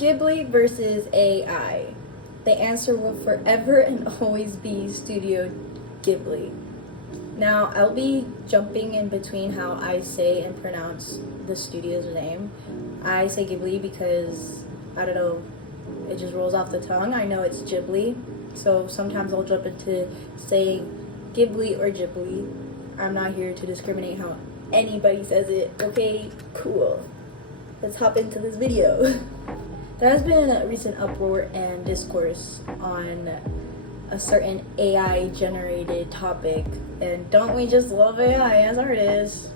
Ghibli versus AI. The answer will forever and always be Studio Ghibli. Now, I'll be jumping in between how I say and pronounce the studio's name. I say Ghibli because, I don't know, it just rolls off the tongue. I know it's Ghibli, so sometimes I'll jump into saying Ghibli or Ghibli. I'm not here to discriminate how anybody says it. Okay, cool. Let's hop into this video. There has been a recent uproar and discourse on a certain AI-generated topic. And don't we just love AI as artists?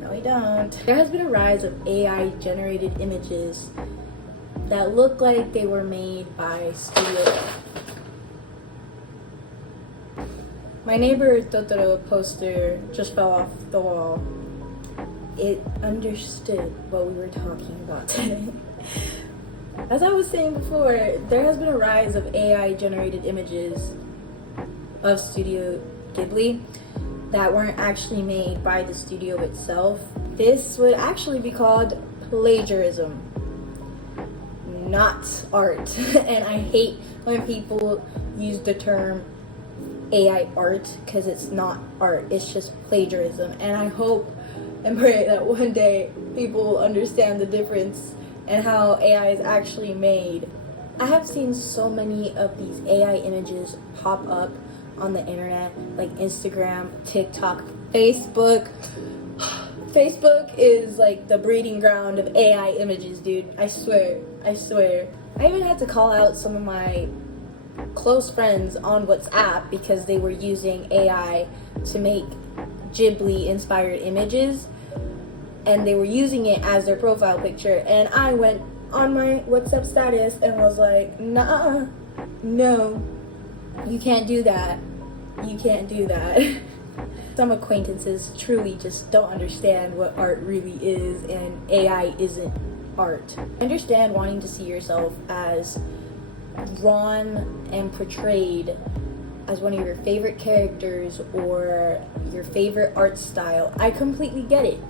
No, we don't. There has been a rise of AI-generated images that look like they were made by Studio. My neighbor Totoro poster just fell off the wall. It understood what we were talking about today. As I was saying before, there has been a rise of AI-generated images of Studio Ghibli that weren't actually made by the studio itself. This would actually be called plagiarism, not art. And I hate when people use the term AI art because it's not art, it's just plagiarism. And I hope and pray that one day people will understand the difference and how AI is actually made. I have seen so many of these AI images pop up on the internet, like Instagram, TikTok, Facebook. Facebook is like the breeding ground of AI images, dude. I swear. I even had to call out some of my close friends on WhatsApp because they were using AI to make Ghibli inspired images, and they were using it as their profile picture, and I went on my WhatsApp status and was like, nah, no, you can't do that. Some acquaintances truly just don't understand what art really is, and AI isn't art. I understand wanting to see yourself as drawn and portrayed as one of your favorite characters or your favorite art style. I completely get it.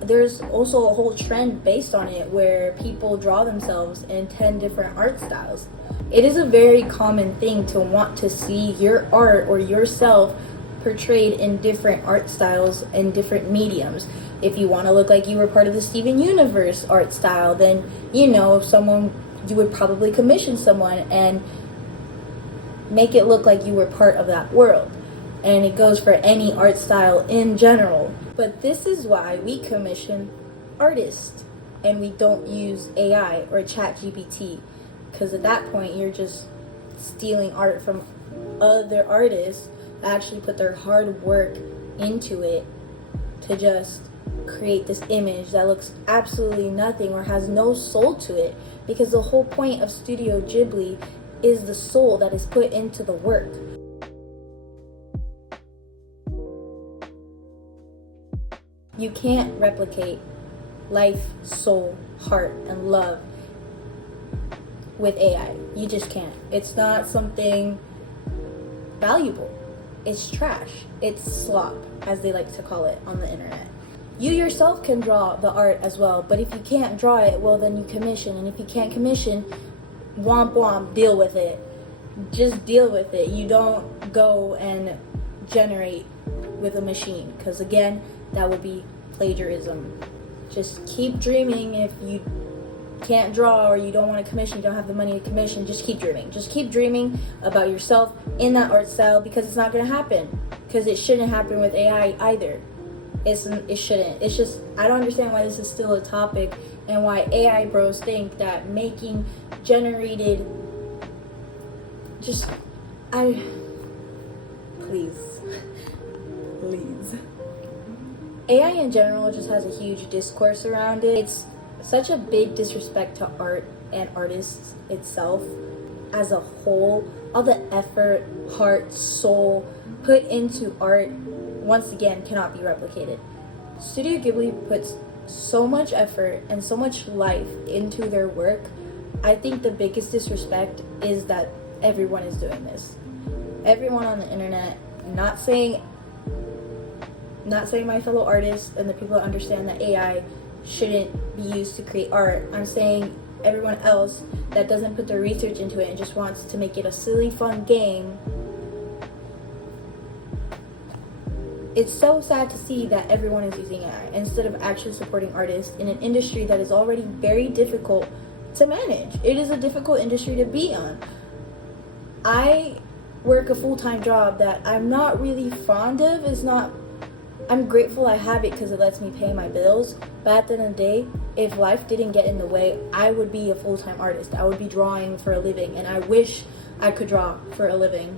There's also a whole trend based on it where people draw themselves in 10 different art styles. It is a very common thing to want to see your art or yourself portrayed in different art styles and different mediums. If you want to look like you were part of the Steven Universe art style, then you would probably commission someone and make it look like you were part of that world. And it goes for any art style in general. But this is why we commission artists and we don't use AI or ChatGPT, because at that point you're just stealing art from other artists that actually put their hard work into it to just create this image that looks absolutely nothing or has no soul to it, because the whole point of Studio Ghibli is the soul that is put into the work. You can't replicate life, soul, heart, and love with AI. You just can't. It's not something valuable. It's trash. It's slop, as they like to call it on the internet. You yourself can draw the art as well, but if you can't draw it, well then you commission. And if you can't commission, womp womp, deal with it. Just deal with it. You don't go and generate with a machine, because again, that would be plagiarism. Just keep dreaming. If you can't draw or you don't want to commission, you don't have the money to commission, just keep dreaming. Just keep dreaming about yourself in that art style, because it's not going to happen. Because it shouldn't happen with AI either. It shouldn't. It's just, I don't understand why this is still a topic and why AI bros think that making generated please. AI in general just has a huge discourse around it. It's such a big disrespect to art and artists itself as a whole. All the effort, heart, soul put into art, once again, cannot be replicated. Studio Ghibli puts so much effort and so much life into their work. I think the biggest disrespect is that everyone is doing this. Everyone on the internet, not saying my fellow artists and the people that understand that AI shouldn't be used to create art. I'm saying everyone else that doesn't put their research into it and just wants to make it a silly, fun game. It's so sad to see that everyone is using AI instead of actually supporting artists in an industry that is already very difficult to manage. It is a difficult industry to be on. I work a full-time job that I'm not really fond of. I'm grateful I have it because it lets me pay my bills. But at the end of the day, if life didn't get in the way, I would be a full-time artist. I would be drawing for a living, and I wish I could draw for a living.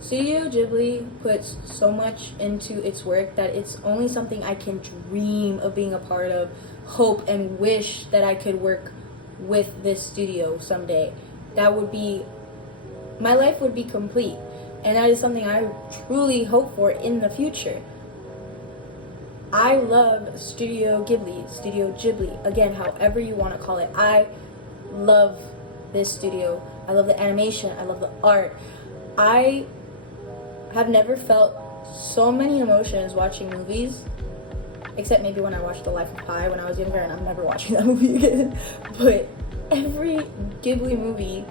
Studio Ghibli puts so much into its work that it's only something I can dream of being a part of, hope and wish that I could work with this studio someday. My life would be complete, and that is something I truly hope for in the future. I love Studio Ghibli, again, however you want to call it. I love this studio. I love the animation, I love the art. I have never felt so many emotions watching movies, except maybe when I watched The Life of Pi when I was younger, and I'm never watching that movie again. But every Ghibli movie,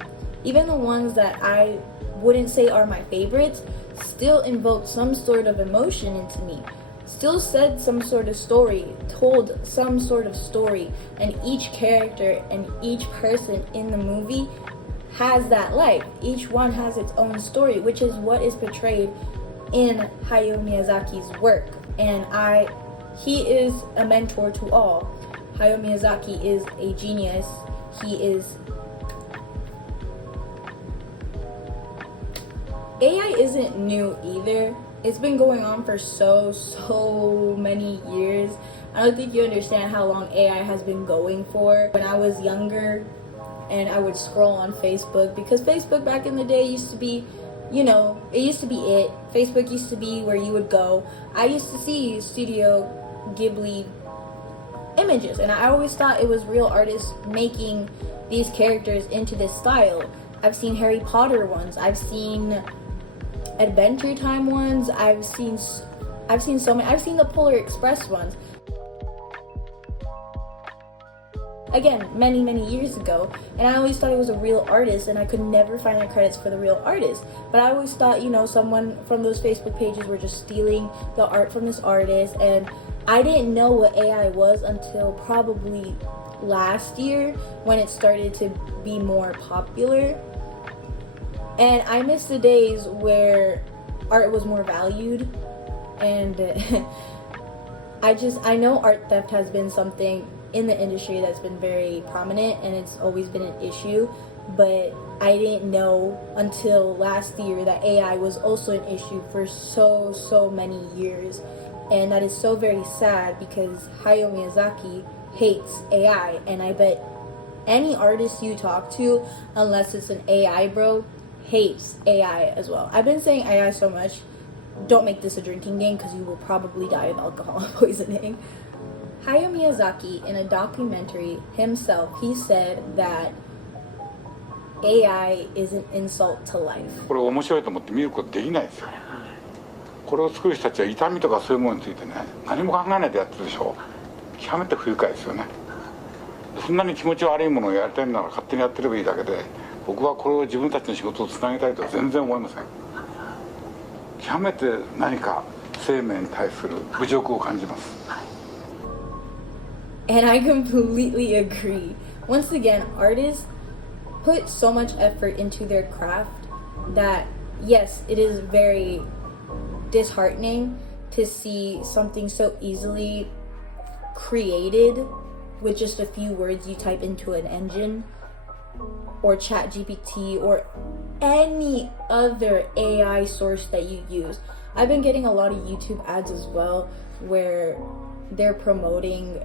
even the ones that I wouldn't say are my favorites, still invoked some sort of emotion into me, still said some sort of story, told some sort of story, and each character and each person in the movie has that life. Each one has its own story, which is what is portrayed in Hayao Miyazaki's work. And he is a mentor to all. Hayao Miyazaki is a genius. AI isn't new either. It's been going on for so many years. I don't think you understand how long AI has been going for. When I was younger, and I would scroll on Facebook, because Facebook back in the day used to be, it used to be it. Facebook used to be where you would go. I used to see Studio Ghibli images, and I always thought it was real artists making these characters into this style. I've seen Harry Potter ones. I've seen Adventure Time ones. I've seen so many. I've seen the Polar Express ones. Again, many years ago, and I always thought it was a real artist, and I could never find the credits for the real artist. But I always thought, someone from those Facebook pages were just stealing the art from this artist, and I didn't know what AI was until probably last year when it started to be more popular. And I miss the days where art was more valued, and I know art theft has been something in the industry that's been very prominent, and it's always been an issue, but I didn't know until last year that AI was also an issue for so many years. And that is so very sad, because Hayao Miyazaki hates AI, and I bet any artist you talk to, unless it's an AI bro, hates AI as well. I've been saying AI so much. Don't make this a drinking game, because you will probably die of alcohol poisoning. Hayao Miyazaki, in a documentary himself, he said that AI is an insult to life. これ面白いと思って見ることできないですよ。これを作る人たちは痛みとかそういうものについてね、何も考えないでやってるでしょ。極めて不愉快ですよね。そんなに気持ち悪いものをやりたいなら勝手にやってればいいだけで、僕はこれを自分たちの仕事をつなげたいとは全然思いません。極めて何か生命に対する侮辱を感じます。And I completely agree. Once again, artists put so much effort into their craft that, yes, it is very disheartening to see something so easily created with just a few words you type into an engine, or ChatGPT, or any other AI source that you use. I've been getting a lot of YouTube ads as well where they're promoting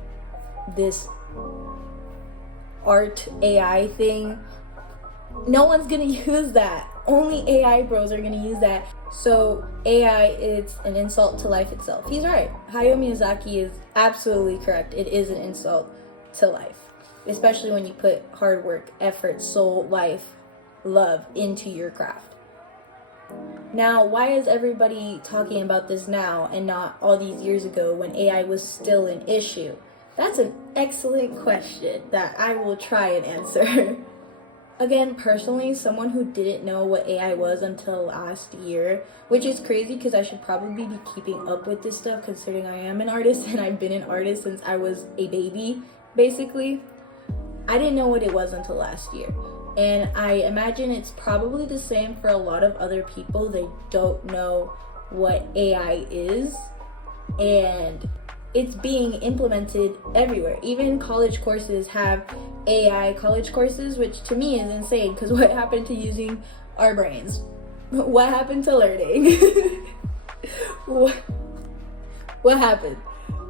this art AI thing. No one's gonna use that. Only AI bros are gonna use that. So AI is an insult to life itself. He's right. Hayao Miyazaki is absolutely correct. It is an insult to life, especially when you put hard work, effort, soul, life, love into your craft. Now, why is everybody talking about this now and not all these years ago when AI was still an issue? That's an excellent question that I will try and answer. Again, personally, someone who didn't know what AI was until last year, which is crazy because I should probably be keeping up with this stuff considering I am an artist and I've been an artist since I was a baby, basically. I didn't know what it was until last year. And I imagine it's probably the same for a lot of other people. They don't know what AI is, and it's being implemented everywhere. Even college courses have AI college courses, which to me is insane because what happened to using our brains? What happened to learning? What happened?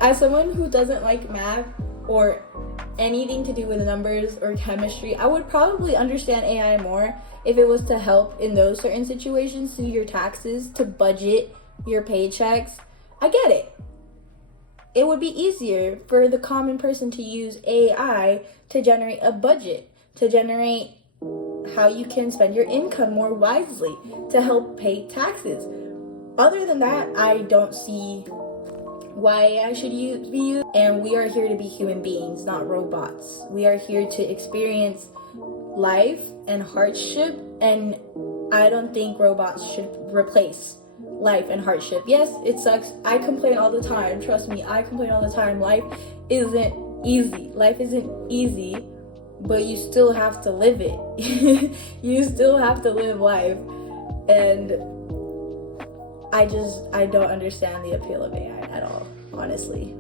As someone who doesn't like math or anything to do with numbers or chemistry, I would probably understand AI more if it was to help in those certain situations, to do your taxes, to budget your paychecks. I get it. It would be easier for the common person to use AI to generate a budget, to generate how you can spend your income more wisely, to help pay taxes. Other than that, I don't see why AI should be used. And we are here to be human beings, not robots. We are here to experience life and hardship, and I don't think robots should replace life and hardship. Yes, it sucks. I complain all the time. Trust me, I complain all the time. Life isn't easy. Life isn't easy, but you still have to live it. You still have to live life. And I don't understand the appeal of AI at all, honestly.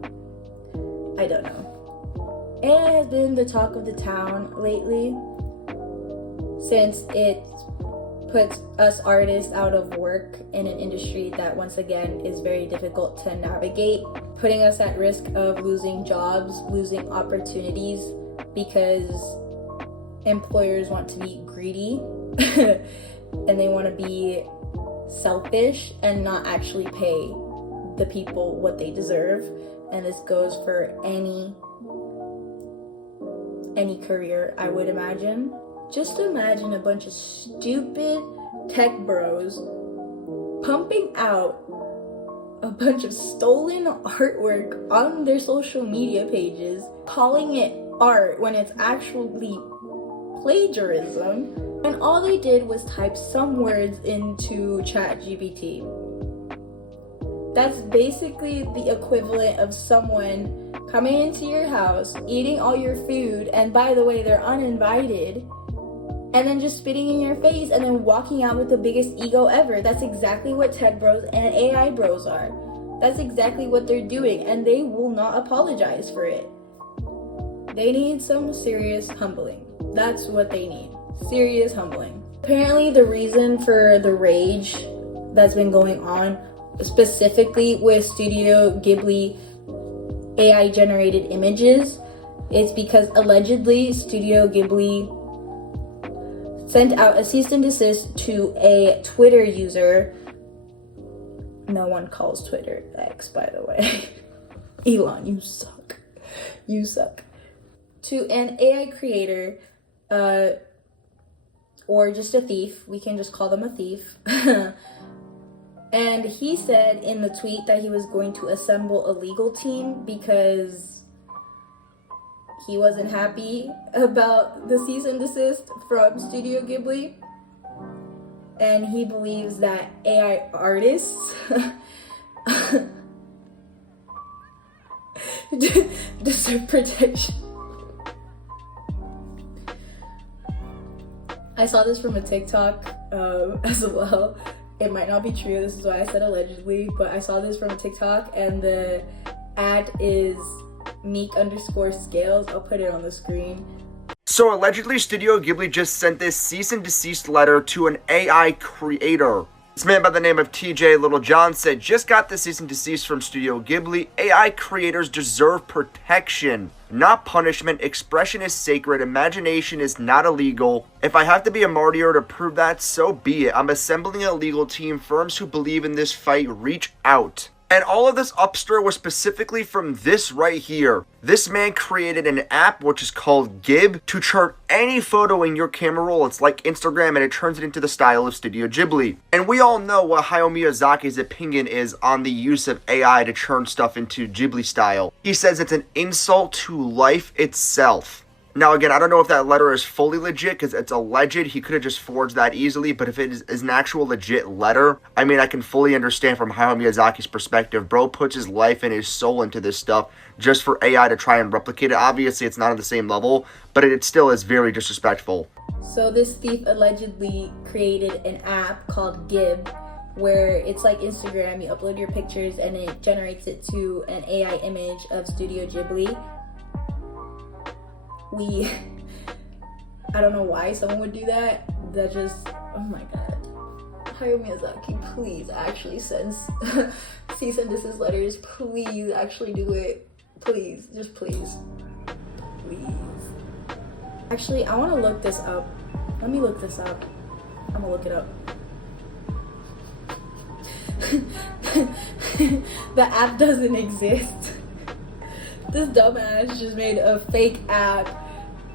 I don't know. AI has been the talk of the town lately, since it puts us artists out of work in an industry that once again is very difficult to navigate, putting us at risk of losing jobs, losing opportunities, because employers want to be greedy and they want to be selfish and not actually pay the people what they deserve. And this goes for any career, I would imagine. Just imagine a bunch of stupid tech bros pumping out a bunch of stolen artwork on their social media pages, calling it art when it's actually plagiarism, and all they did was type some words into ChatGPT. That's basically the equivalent of someone coming into your house, eating all your food, and by the way, they're uninvited, and then just spitting in your face and then walking out with the biggest ego ever. That's exactly what tech bros and AI bros are. That's exactly what they're doing, and they will not apologize for it. They need some serious humbling. That's what they need. Serious humbling. Apparently, the reason for the rage that's been going on, specifically with Studio Ghibli AI generated images, is because allegedly Studio Ghibli sent out a cease and desist to a Twitter user. No one calls Twitter X, by the way. Elon, you suck. You suck. To an AI creator, or just a thief. We can just call them a thief. And he said in the tweet that he was going to assemble a legal team because he wasn't happy about the cease and desist from Studio Ghibli. And he believes that AI artists deserve protection. I saw this from a TikTok as well. It might not be true, this is why I said allegedly, but I saw this from a TikTok, and the ad is Meek_Scales. I'll put it on the screen. So allegedly, Studio Ghibli just sent this cease and desist letter to an AI creator. This man by the name of TJ Littlejohn said, just got the cease and desist from Studio Ghibli. AI creators deserve protection, not punishment. Expression is sacred. Imagination is not illegal. If I have to be a martyr to prove that, so be it. I'm assembling a legal team. Firms who believe in this fight, reach out. And all of this upstir was specifically from this right here. This man created an app which is called Gib to turn any photo in your camera roll. It's like Instagram, and it turns it into the style of Studio Ghibli. And we all know what Hayao Miyazaki's opinion is on the use of AI to turn stuff into Ghibli style. He says it's an insult to life itself. Now again, I don't know if that letter is fully legit because it's alleged. He could have just forged that easily, but if it is an actual legit letter, I mean, I can fully understand from Hayao Miyazaki's perspective. Bro puts his life and his soul into this stuff just for AI to try and replicate it. Obviously, it's not on the same level, but it still is very disrespectful. So this thief allegedly created an app called Gib, where it's like Instagram. You upload your pictures and it generates it to an AI image of Studio Ghibli. I don't know why someone would do that. That just, oh my god. Hayao Miyazaki, please actually send cease and desist letters. Please actually do it. Please, just please. Please. Actually, I want to look this up. Let me look this up. I'm gonna look it up. The app doesn't exist. This dumbass just made a fake app,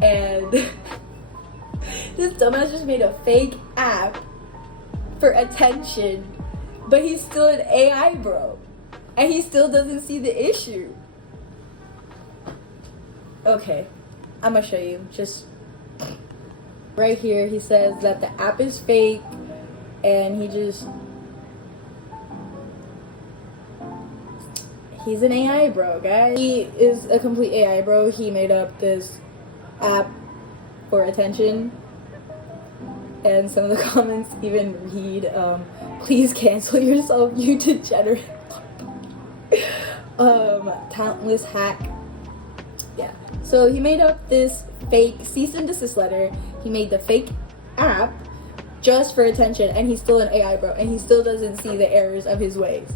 and this dumbass just made a fake app for attention, but he's still an AI bro, and he still doesn't see the issue. Okay, I'm gonna show you. Just right here, he says that the app is fake, and he's an AI bro, guys. He is a complete AI bro. He made up this app for attention. And some of the comments even read, please cancel yourself, you degenerate. Talentless hack. Yeah. So he made up this fake cease and desist letter. He made the fake app just for attention, and he's still an AI bro, and he still doesn't see the errors of his ways.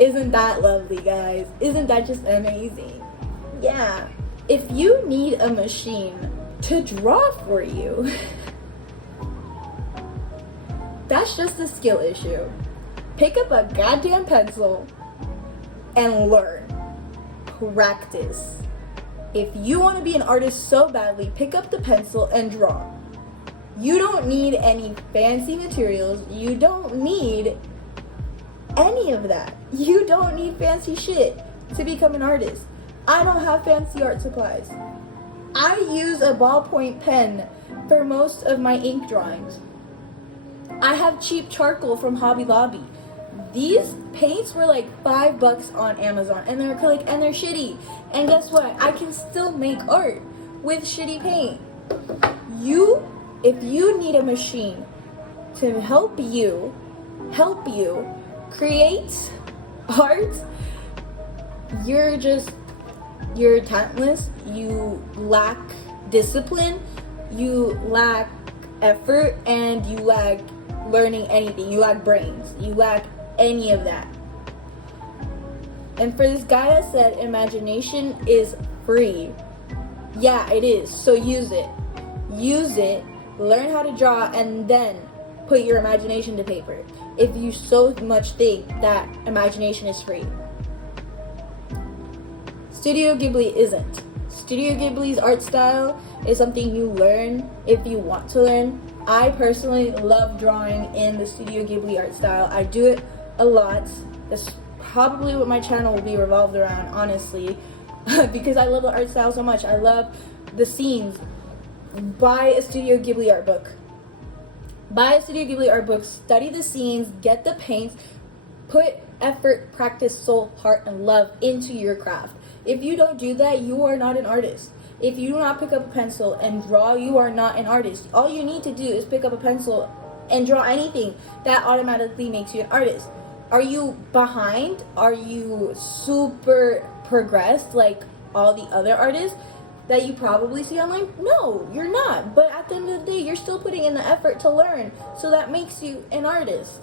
Isn't that lovely, guys? Isn't that just amazing? Yeah. If you need a machine to draw for you, that's just a skill issue. Pick up a goddamn pencil and learn. Practice. If you want to be an artist so badly, pick up the pencil and draw. You don't need any fancy materials. You don't need any of that. You don't need fancy shit to become an artist. I don't have fancy art supplies. I use a ballpoint pen for most of my ink drawings. I have cheap charcoal from Hobby Lobby. These paints were like $5 on Amazon, and they're acrylic and they're shitty. And guess what? I can still make art with shitty paint. If you need a machine to help you create art, you're talentless, you lack discipline, you lack effort, and you lack learning anything. You lack brains. You lack any of that. And for this guy that said imagination is free, yeah, it is. So use it. Use it, learn how to draw, and then put your imagination to paper. If you so much think that imagination is free. Studio Ghibli isn't. Studio Ghibli's art style is something you learn if you want to learn. I personally love drawing in the Studio Ghibli art style. I do it a lot. That's probably what my channel will be revolved around, honestly, because I love the art style so much. I love the scenes. Buy a Studio Ghibli art book. Buy a Studio Ghibli art book, study the scenes, get the paints, put effort, practice, soul, heart, and love into your craft. If you don't do that, you are not an artist. If you do not pick up a pencil and draw, you are not an artist. All you need to do is pick up a pencil and draw anything. That automatically makes you an artist. Are you behind? Are you super progressed like all the other artists that you probably see online? No, you're not. But at the end of the day, you're still putting in the effort to learn. So that makes you an artist.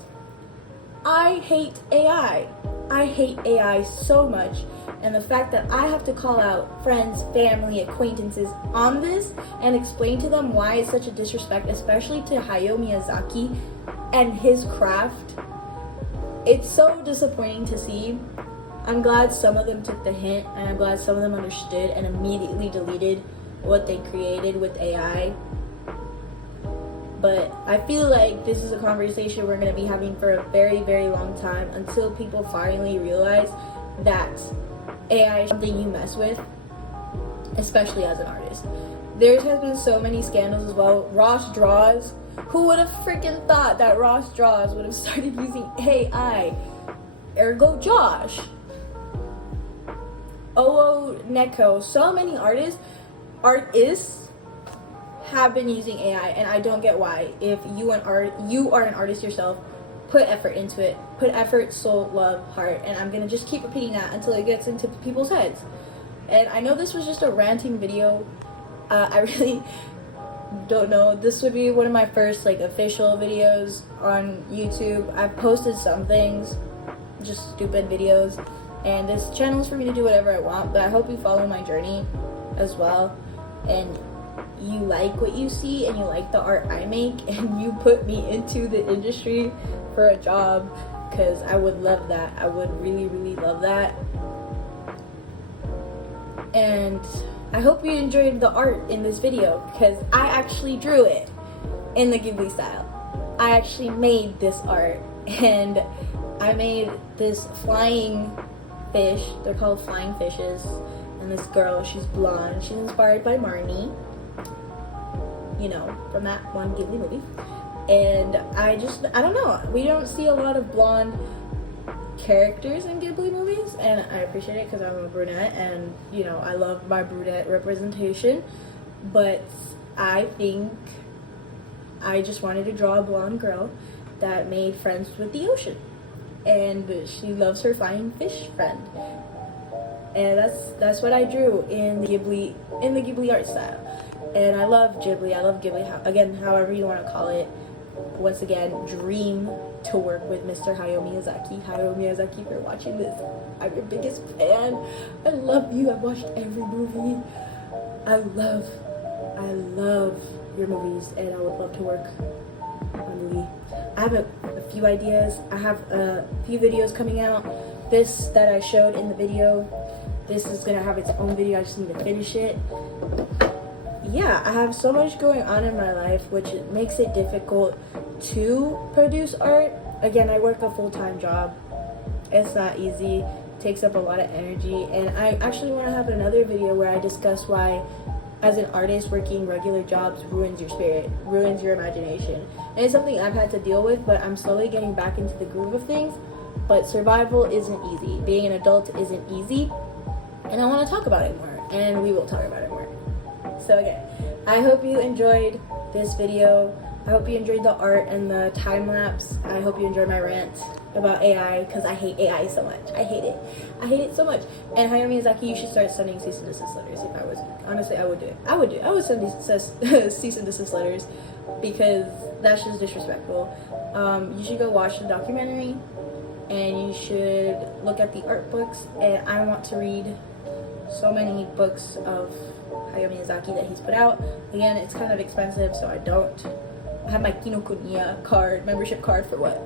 I hate AI. I hate AI so much. And the fact that I have to call out friends, family, acquaintances on this and explain to them why it's such a disrespect, especially to Hayao Miyazaki and his craft, it's so disappointing to see. I'm glad some of them took the hint, and I'm glad some of them understood and immediately deleted what they created with AI. But I feel like this is a conversation we're going to be having for a very, very long time until people finally realize that AI is something you mess with, especially as an artist. There has been so many scandals as well. Ross Draws, who would have freaking thought that Ross Draws would have started using AI? Ergo Josh. Oo Neko, so many artists have been using AI, and I don't get why. If you are an artist yourself, put effort into it. Put effort, soul, love, heart, and I'm gonna just keep repeating that until it gets into people's heads. And I know this was just a ranting video. I really don't know. This would be one of my first like official videos on YouTube. I've posted some things, just stupid videos, and this channel is for me to do whatever I want, but I hope you follow my journey as well, and you like what you see, and you like the art I make, and you put me into the industry for a job, because I would love that. I would really, really love that. And I hope you enjoyed the art in this video, because I actually drew it in the Ghibli style. I actually made this art, and I made this flying fish. They're called flying fishes. And this girl, she's blonde. She's inspired by Marnie, you know, from that one Ghibli movie. And I don't know. We don't see a lot of blonde characters in Ghibli movies, and I appreciate it because I'm a brunette, and you know, I love my brunette representation. But I think I just wanted to draw a blonde girl that made friends with the ocean, and she loves her flying fish friend. And that's what I drew in the Ghibli art style. And I love Ghibli. I love Ghibli. Again, however you want to call it. Once again, dream to work with Mr. Hayao Miyazaki. Hayao Miyazaki, if you're watching this, I'm your biggest fan. I love you. I've watched every movie. I love your movies, and I would love to work on a movie. I have a few ideas. I have a few videos coming out. This that I showed in the video, this is gonna have its own video. I just need to finish it. Yeah, I have so much going on in my life, which makes it difficult to produce art. Again, I work a full-time job. It's not easy. It takes up a lot of energy. And I actually want to have another video where I discuss why, as an artist, working regular jobs ruins your spirit, ruins your imagination. And it's something I've had to deal with, but I'm slowly getting back into the groove of things. But survival isn't easy. Being an adult isn't easy. And I want to talk about it more. And we will talk about it more. So again, I hope you enjoyed this video. I hope you enjoyed the art and the time lapse. I hope you enjoyed my rant about AI, because I hate AI so much. I hate it. I hate it so much. And Hayao Miyazaki, you should start sending cease and desist letters. If I was, honestly, I would do it. I would send these cease and desist letters, because that's just disrespectful. You should go watch the documentary, and you should look at the art books. And I want to read so many books of Hayao Miyazaki that he's put out. Again, it's kind of expensive, so I don't. I have my Kinokuniya card, membership card for what?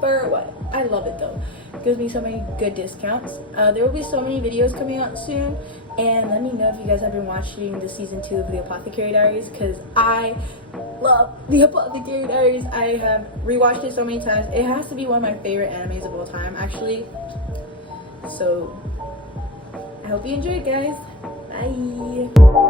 For what? I love it though. It gives me so many good discounts. There will be so many videos coming out soon, and let me know if you guys have been watching the season 2 of The Apothecary Diaries, because I love The Apothecary Diaries. I have rewatched it so many times. It has to be one of my favorite animes of all time, actually. So I hope you enjoyed, guys. Bye.